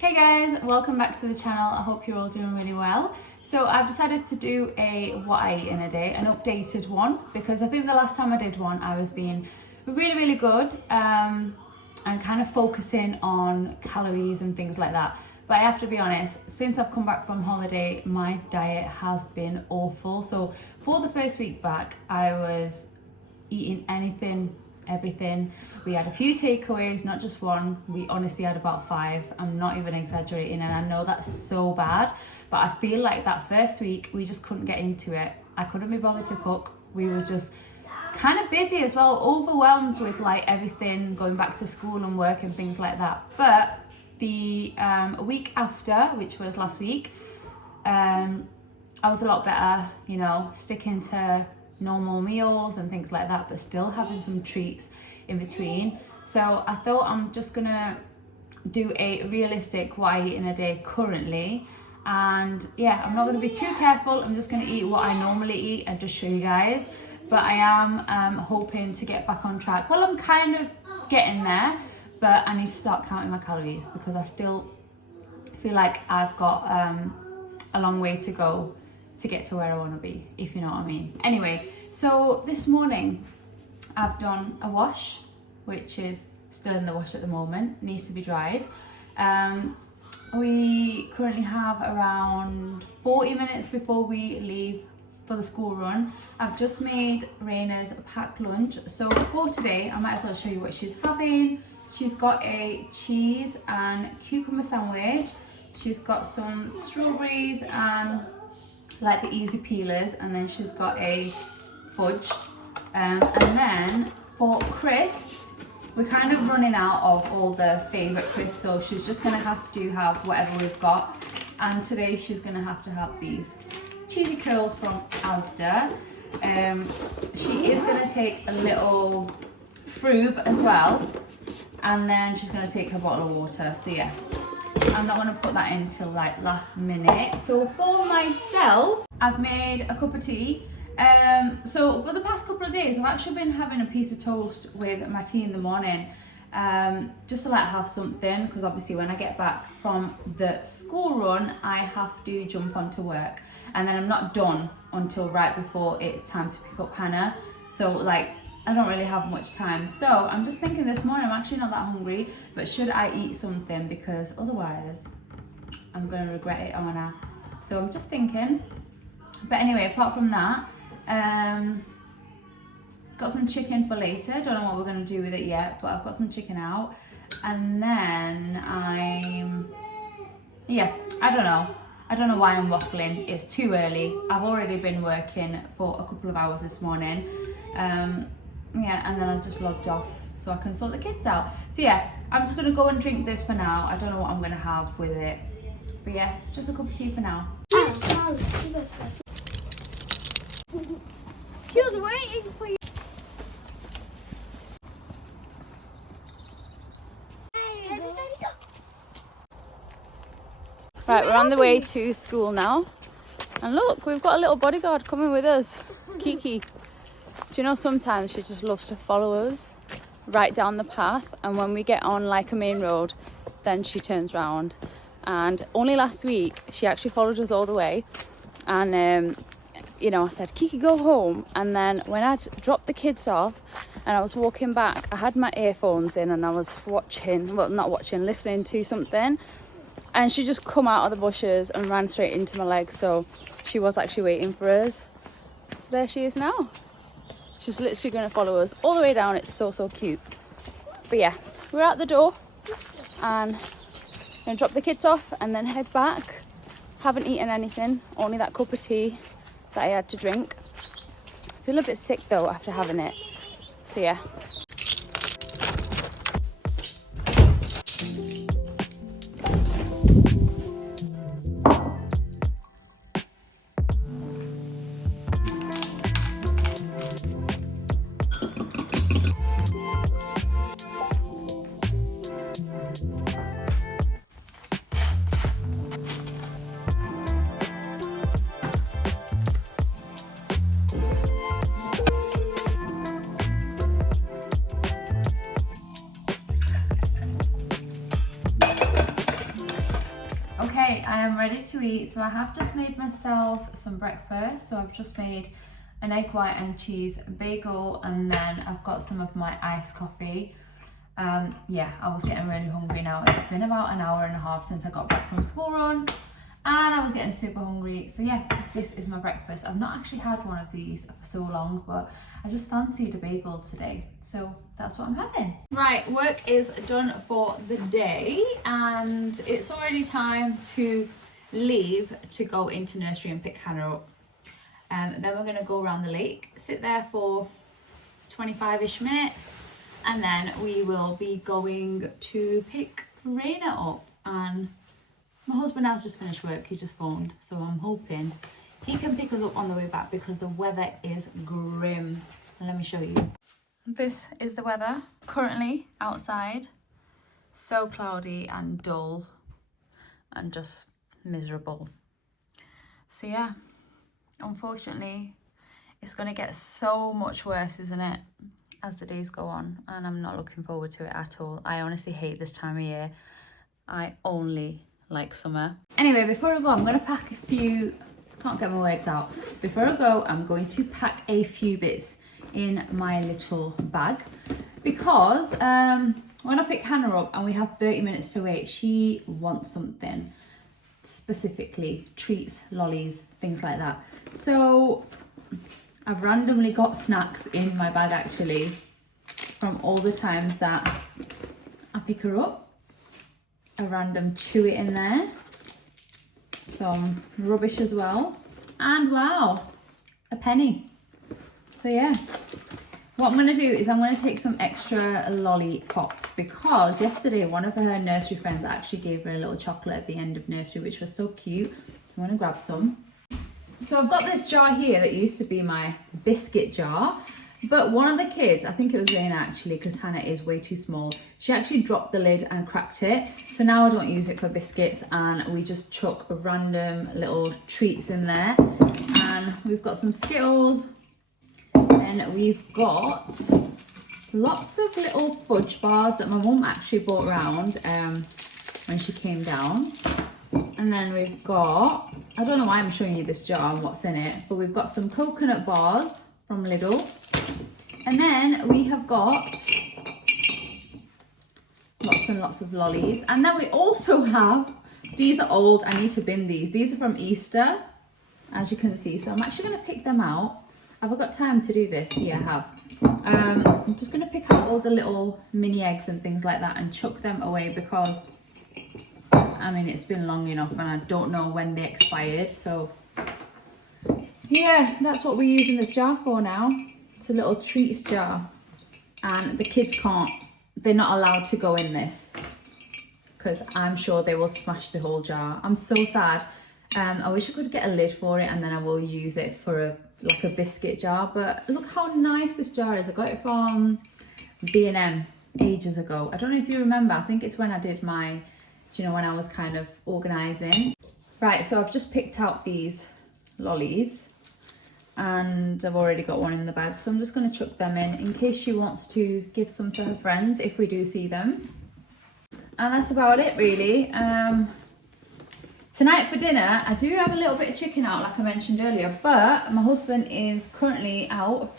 Hey guys, welcome back to the channel. I hope you're all doing really well. So I've decided to do a what I eat in a day, an updated one, because I think the last time I did one I was being really good and kind of focusing on calories and things like that. But I have to be honest, since I've come back from holiday, my diet has been awful. So for the first week back, I was eating anything, everything. We had a few takeaways, not just one. We honestly had about 5. I'm not even exaggerating, and I know that's so bad, but I feel like that first week we just couldn't get into it. I couldn't be bothered to cook. We was just kind of busy as well, overwhelmed with like everything, going back to school and work and things like that. But the week after, which was last week, I was a lot better, you know, sticking to normal meals and things like that, but still having some treats in between. So I thought I'm just gonna do a realistic what I eat in a day currently, and yeah, I'm not gonna be too careful. I'm just gonna eat what I normally eat and just show you guys. But I am hoping to get back on track. Well, I'm kind of getting there, but I need to start counting my calories because I still feel like I've got a long way to go to get to where I want to be, if you know what I mean. Anyway, so this morning I've done a wash, which is still in the wash at the moment, needs to be dried. We currently have around 40 minutes before we leave for the school run. I've just made Raina's packed lunch. So for today, I might as well show you what she's having. She's got a cheese and cucumber sandwich. She's got some strawberries and like the easy peelers, and then she's got a fudge. And then for crisps, we're kind of running out of all the favourite crisps, so she's just gonna have to have whatever we've got. And today she's gonna have to have these cheesy curls from Asda. She is gonna take a little frube as well, and then she's gonna take her bottle of water. So yeah, I'm not gonna put that in till like last minute. So for myself, I've made a cup of tea. So for the past couple of days, I've actually been having a piece of toast with my tea in the morning, just to like have something, because obviously when I get back from the school run, I have to jump onto work, and then I'm not done until right before it's time to pick up Hannah. So like, I don't really have much time. So I'm just thinking this morning, I'm actually not that hungry, but should I eat something? Because otherwise I'm gonna regret it, aren't I? So I'm just thinking. But anyway, apart from that, got some chicken for later. Don't know what we're gonna do with it yet, but I've got some chicken out. And then I don't know why I'm waffling. It's too early. I've already been working for a couple of hours this morning. And then I just logged off so I can sort the kids out. So yeah, I'm just gonna go and drink this for now. I don't know what I'm gonna have with it, but yeah, just a cup of tea for now. She was waiting for you. Right, we're on the way to school now, and look, we've got a little bodyguard coming with us, Kiki. Do you know, sometimes she just loves to follow us right down the path, and when we get on like a main road, then she turns around. And only last week she actually followed us all the way, and you know, I said, Kiki, go home. And then when I'd dropped the kids off and I was walking back, I had my earphones in and I was listening to something, and she just come out of the bushes and ran straight into my legs. So she was actually waiting for us. So there she is now. She's literally going to follow us all the way down. It's so cute. But yeah, we're out the door and going to drop the kids off and then head back. Haven't eaten anything, only that cup of tea that I had to drink. I feel a bit sick though after having it. So yeah. Okay, I am ready to eat. So I have just made myself some breakfast. So I've just made an egg white and cheese bagel, and then I've got some of my iced coffee. Yeah, I was getting really hungry now. It's been about an hour and a half since I got back from school run, and I was getting super hungry. So yeah, this is my breakfast. I've not actually had one of these for so long, but I just fancied a bagel today. So that's what I'm having. Right, work is done for the day, and it's already time to leave to go into nursery and pick Hannah up. Then we're gonna go around the lake, sit there for 25-ish minutes, and then we will be going to pick Raina up. And my husband has just finished work, he just phoned, so I'm hoping he can pick us up on the way back because the weather is grim. Let me show you. This is the weather currently outside. So cloudy and dull and just miserable. So yeah, unfortunately, it's going to get so much worse, isn't it, as the days go on, and I'm not looking forward to it at all. I honestly hate this time of year. I only like summer. Anyway, before I go, I'm going to pack a few, can't get my words out. Before I go, I'm going to pack a few bits in my little bag because when I pick Hannah up and we have 30 minutes to wait, she wants something, specifically treats, lollies, things like that. So I've randomly got snacks in my bag actually from all the times that I pick her up. A random chewy in there, some rubbish as well, and wow, a penny. So yeah, what I'm going to do is I'm going to take some extra lollipops because yesterday one of her nursery friends actually gave her a little chocolate at the end of nursery, which was so cute. So I'm going to grab some. So I've got this jar here that used to be my biscuit jar, but one of the kids, I think it was Raina actually, because Hannah is way too small, she actually dropped the lid and cracked it. So now I don't use it for biscuits, and we just chuck random little treats in there. And we've got some Skittles, and we've got lots of little fudge bars that my mum actually brought around when she came down. And then we've got, I don't know why I'm showing you this jar and what's in it, but we've got some coconut bars from Lidl. And then we have got lots and lots of lollies. And then we also have, these are old, I need to bin these. These are from Easter, as you can see. So I'm actually going to pick them out. Have I got time to do this? Yeah, I have. I'm just going to pick out all the little mini eggs and things like that and chuck them away because, I mean, it's been long enough and I don't know when they expired. So yeah, that's what we're using this jar for now. It's a little treats jar, and the kids can't, they're not allowed to go in this because I'm sure they will smash the whole jar. I'm so sad. I wish I could get a lid for it and then I will use it for like a biscuit jar. But look how nice this jar is. I got it from B&M ages ago. I don't know if you remember, I think it's when I did my, you know, when I was kind of organising. Right, so I've just picked out these lollies and I've already got one in the bag, so I'm just going to chuck them in case she wants to give some to her friends if we do see them. And that's about it really. Tonight for dinner I do have a little bit of chicken out like I mentioned earlier, but my husband is currently out.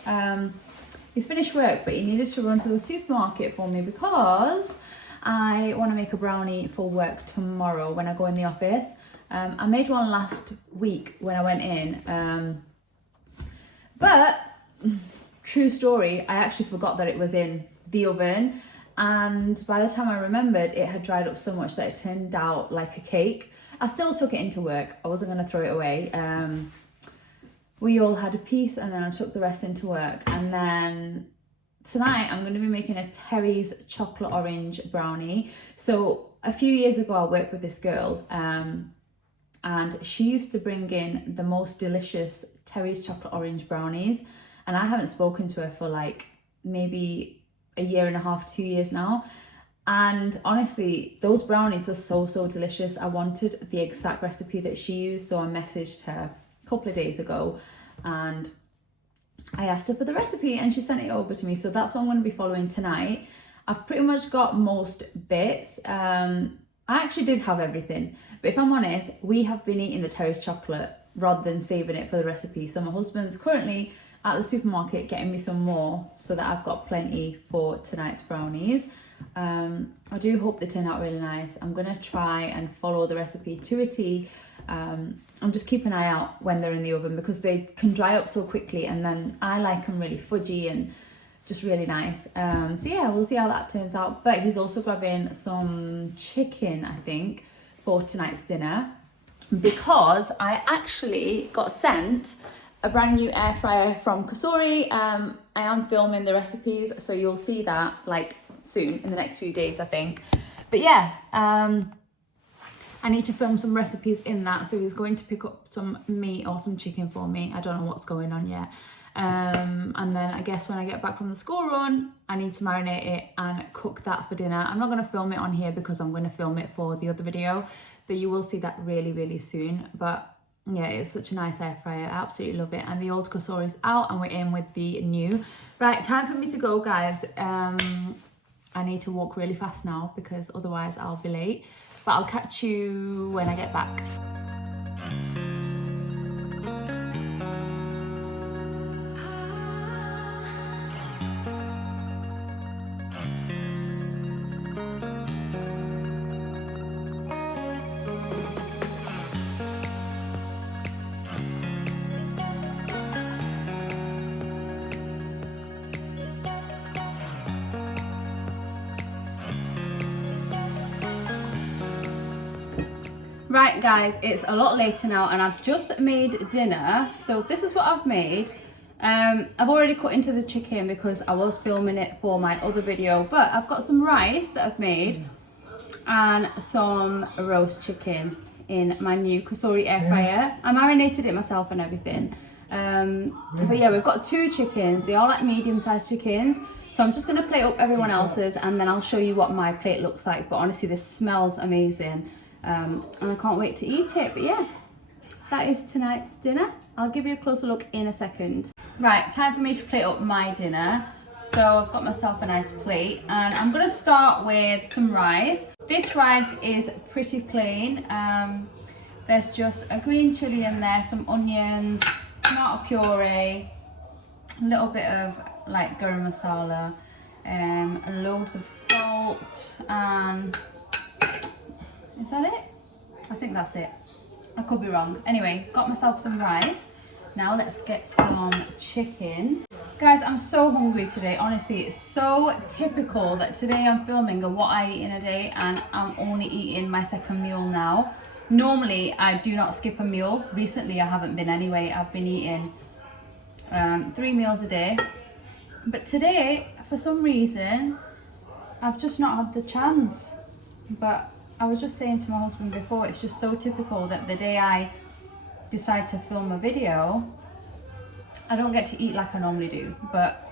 He's finished work, but he needed to run to the supermarket for me because I want to make a brownie for work tomorrow when I go in the office. I made one last week when I went in, but true story, I actually forgot that it was in the oven, and by the time I remembered, it had dried up so much that it turned out like a cake. I still took it into work. I wasn't going to throw it away. We all had a piece and then I took the rest into work. And then tonight I'm going to be making a Terry's chocolate orange brownie. So a few years ago I worked with this girl and she used to bring in the most delicious Terry's chocolate orange brownies, and I haven't spoken to her for like maybe a year and a half, 2 years now. And honestly, those brownies were so delicious. I wanted the exact recipe that she used, so I messaged her a couple of days ago and I asked her for the recipe and she sent it over to me. So that's what I'm going to be following tonight. I've pretty much got most bits. I I actually did have everything, but if I'm honest, we have been eating the terrace chocolate rather than saving it for the recipe. So my husband's currently at the supermarket getting me some more so that I've got plenty for tonight's brownies. I do hope they turn out really nice. I'm gonna try and follow the recipe to a T. And just keep an eye out when they're in the oven because they can dry up so quickly, and then I like them really fudgy and just really nice. So yeah, we'll see how that turns out. But he's also grabbing some chicken, I think, for tonight's dinner, because I actually got sent a brand new air fryer from Calorie. I am filming the recipes, so you'll see that like soon in the next few days, I think. But yeah, I need to film some recipes in that. So he's going to pick up some meat or some chicken for me. I don't know what's going on yet. And then I guess when I get back from the school run, I need to marinate it and cook that for dinner. I'm not going to film it on here because I'm going to film it for the other video, but you will see that really, really soon. But yeah, it's such a nice air fryer. I absolutely love it. And the old Calorie is out and we're in with the new. Right, time for me to go, guys. I need to walk really fast now because otherwise I'll be late. But I'll catch you when I get back. Right guys, it's a lot later now and I've just made dinner. So this is what I've made. I've already cut into the chicken because I was filming it for my other video, but I've got some rice that I've made and some roast chicken in my new Calorie air fryer. I marinated it myself and everything. But yeah, we've got 2 chickens. They are like medium-sized chickens. So I'm just gonna plate up everyone else's and then I'll show you what my plate looks like. But honestly, this smells amazing. And I can't wait to eat it. But yeah, that is tonight's dinner. I'll give you a closer look in a second. Right, time for me to plate up my dinner. So I've got myself a nice plate and I'm gonna start with some rice. This rice is pretty plain. There's just a green chilli in there, some onions, tomato puree, a little bit of like garam masala, loads of salt, and is that it? I think that's it. I could be wrong. Anyway, got myself some rice. Now let's get some chicken. Guys, I'm so hungry today. Honestly, it's so typical that today I'm filming a what I eat in a day and I'm only eating my second meal now. Normally, I do not skip a meal. Recently, I haven't been anyway. I've been eating 3 meals a day. But today, for some reason, I've just not had the chance. But I was just saying to my husband before, it's just so typical that the day I decide to film a video, I don't get to eat like I normally do. But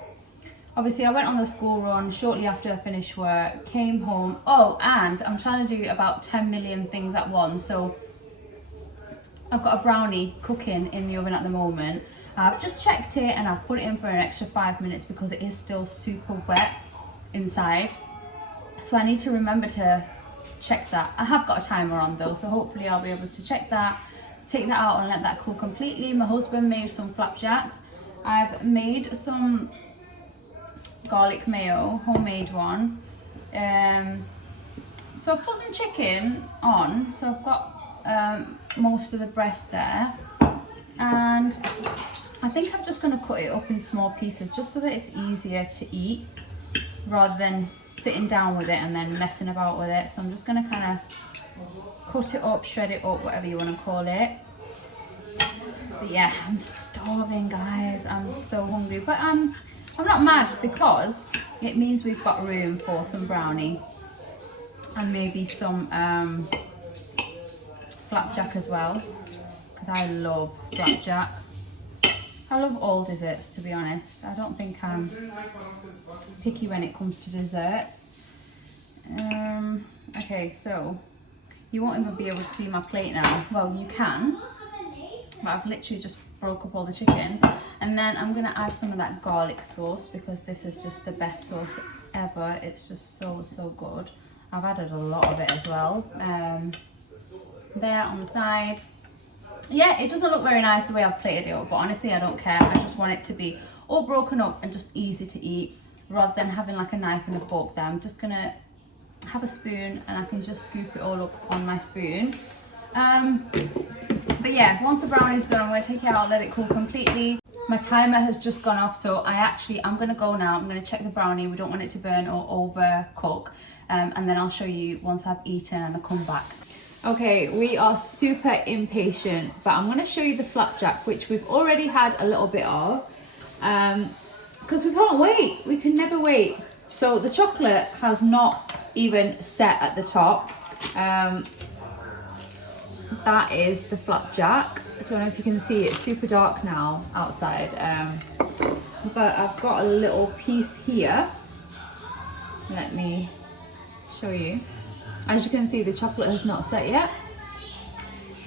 obviously I went on the school run shortly after I finished work, came home. Oh, and I'm trying to do about 10 million things at once. So I've got a brownie cooking in the oven at the moment. I've just checked it and I've put it in for an extra 5 minutes because it is still super wet inside. So I need to remember to check that. I have got a timer on though, so hopefully I'll be able to check that, take that out and let that cool completely. My husband made some flapjacks. I've made some garlic mayo, homemade one. So I've put some chicken on, so I've got most of the breast there, and I think I'm just going to cut it up in small pieces just so that it's easier to eat rather than sitting down with it and then messing about with it. So I'm just going to kind of cut it up, shred it up, whatever you want to call it. But yeah, I'm starving, guys. I'm so hungry, but I'm not mad because it means we've got room for some brownie and maybe some flapjack as well, because I love flapjack. I love all desserts, to be honest. I don't think I'm picky when it comes to desserts. Okay, so you won't even be able to see my plate now. Well, you can, but I've literally just broke up all the chicken. And then I'm gonna add some of that garlic sauce because this is just the best sauce ever. It's just so, so good. I've added a lot of it as well. There on the side. Yeah, it doesn't look very nice the way I've plated it up, but honestly I don't care. I just want it to be all broken up and just easy to eat, rather than having like a knife and a fork there. I'm just gonna have a spoon and I can just scoop it all up on my spoon. But yeah, once the brownie's done, I'm gonna take it out, let it cool completely. My timer has just gone off, so I'm gonna go now. I'm gonna check the brownie. We don't want it to burn or overcook. And then I'll show you once I've eaten and I come back. Okay, we are super impatient, but I'm gonna show you the flapjack, which we've already had a little bit of, because we can't wait. We can never wait. So the chocolate has not even set at the top. That is the flapjack. I don't know if you can see, it's super dark now outside. But I've got a little piece here. Let me show you. As you can see, the chocolate has not set yet,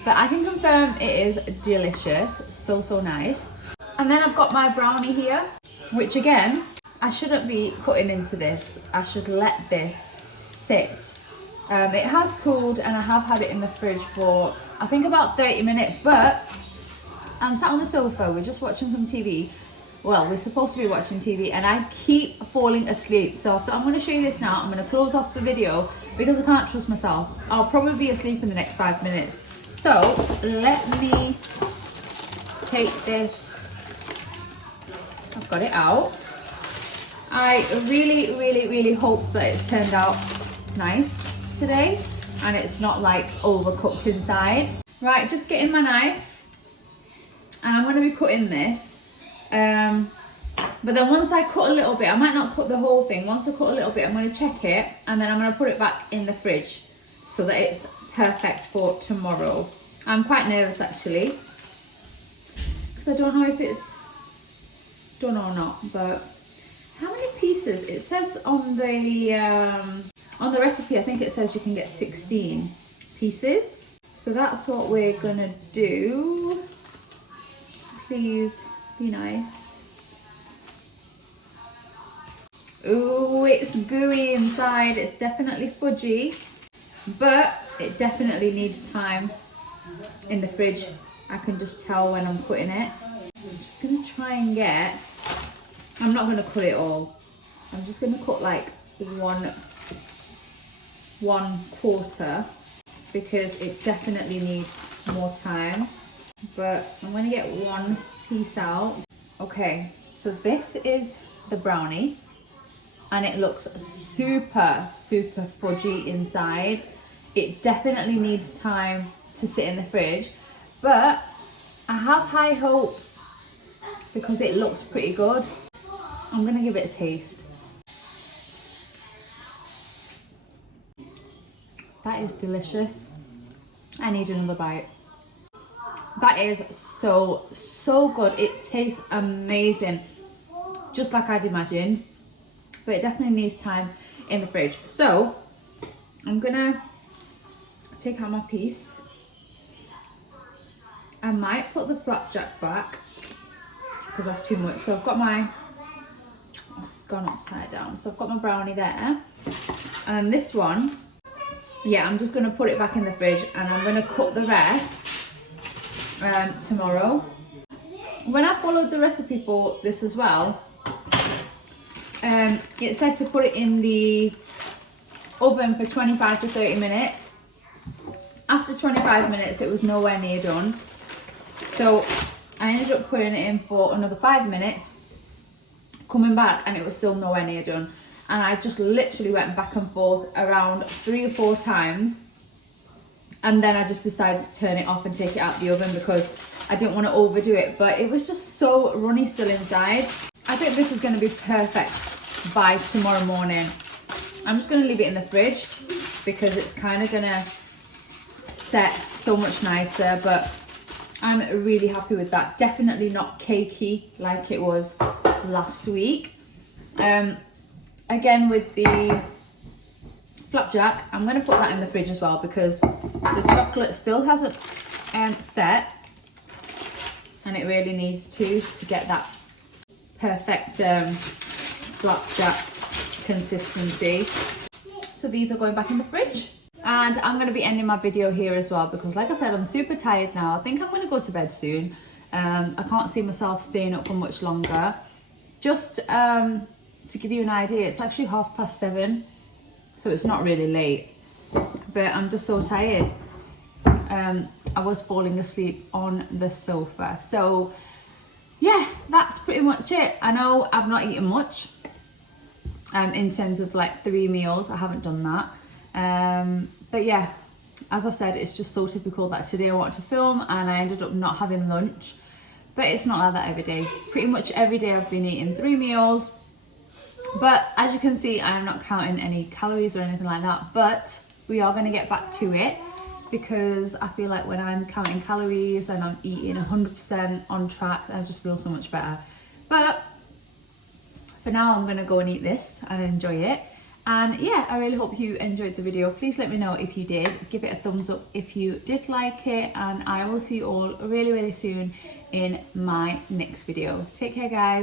but I can confirm it is delicious. So nice. And then I've got my brownie here, which again, I shouldn't be cutting into this. I should let this sit. It has cooled and I have had it in the fridge for I think about 30 minutes, but I'm sat on the sofa, we're just watching some TV. Well, we're supposed to be watching TV and I keep falling asleep. So I thought I'm going to show you this now. I'm going to close off the video because I can't trust myself. I'll probably be asleep in the next 5 minutes. So let me take this. I've got it out. I really hope that it's turned out nice today and it's not like overcooked inside. Right, just getting my knife and I'm going to be cutting this. But then once I cut a little bit, I might not cut the whole thing. Once I cut a little bit, I'm going to check it and then I'm going to put it back in the fridge so that it's perfect for tomorrow. I'm quite nervous actually because I don't know if it's done or not, but how many pieces? It says on the recipe, I think it says you can get 16 pieces. So that's what we're gonna do. Please be nice. Ooh, it's gooey inside. It's definitely fudgy, but it definitely needs time in the fridge. I can just tell when I'm cutting it. I'm just gonna try and get, I'm not gonna cut it all. I'm just gonna cut like one quarter because it definitely needs more time, but I'm gonna get one piece out. Okay, so this is the brownie and it looks super fudgy inside. It definitely needs time to sit in the fridge, but I have high hopes because it looks pretty good. I'm gonna give it a taste. That is delicious. I need another bite. That is so good. It tastes amazing, just like I'd imagined, but it definitely needs time in the fridge. So I'm gonna take out my piece. I might put the flapjack back because that's too much. So I've got my, it's gone upside down. So I've got my brownie there, and this one, yeah, I'm just gonna put it back in the fridge and I'm gonna cut the rest tomorrow. When I followed the recipe for this as well, it said to put it in the oven for 25 to 30 minutes. After 25 minutes, it was nowhere near done. So I ended up putting it in for another 5 minutes, coming back, and it was still nowhere near done. And I just literally went back and forth around 3 or 4 times. And then I just decided to turn it off and take it out the oven because I didn't want to overdo it. But it was just so runny still inside. I think this is going to be perfect by tomorrow morning. I'm just going to leave it in the fridge because it's kind of going to set so much nicer. But I'm really happy with that. Definitely not cakey like it was last week. Again, with the flapjack, I'm going to put that in the fridge as well because the chocolate still hasn't set, and it really needs to get that perfect flapjack consistency. so these are going back in the fridge. And I'm going to be ending my video here as well because like I said, I'm super tired now. I think I'm going to go to bed soon. I can't see myself staying up for much longer. Just to give you an idea, it's actually 7:30, so it's not really late, but I'm just so tired. I was falling asleep on the sofa. So yeah, that's pretty much it. I know I've not eaten much in terms of like 3 meals. I haven't done that. But yeah, as I said, it's just so typical that today I wanted to film and I ended up not having lunch. But it's not like that every day. Pretty much every day I've been eating 3 meals. But as you can see, I'm not counting any calories or anything like that. But we are going to get back to it because I feel like when I'm counting calories and I'm eating 100% on track, I just feel so much better. But for now, I'm going to go and eat this and enjoy it. And yeah, I really hope you enjoyed the video. Please let me know if you did. Give it a thumbs up if you did like it. And I will see you all really, really soon in my next video. Take care, guys.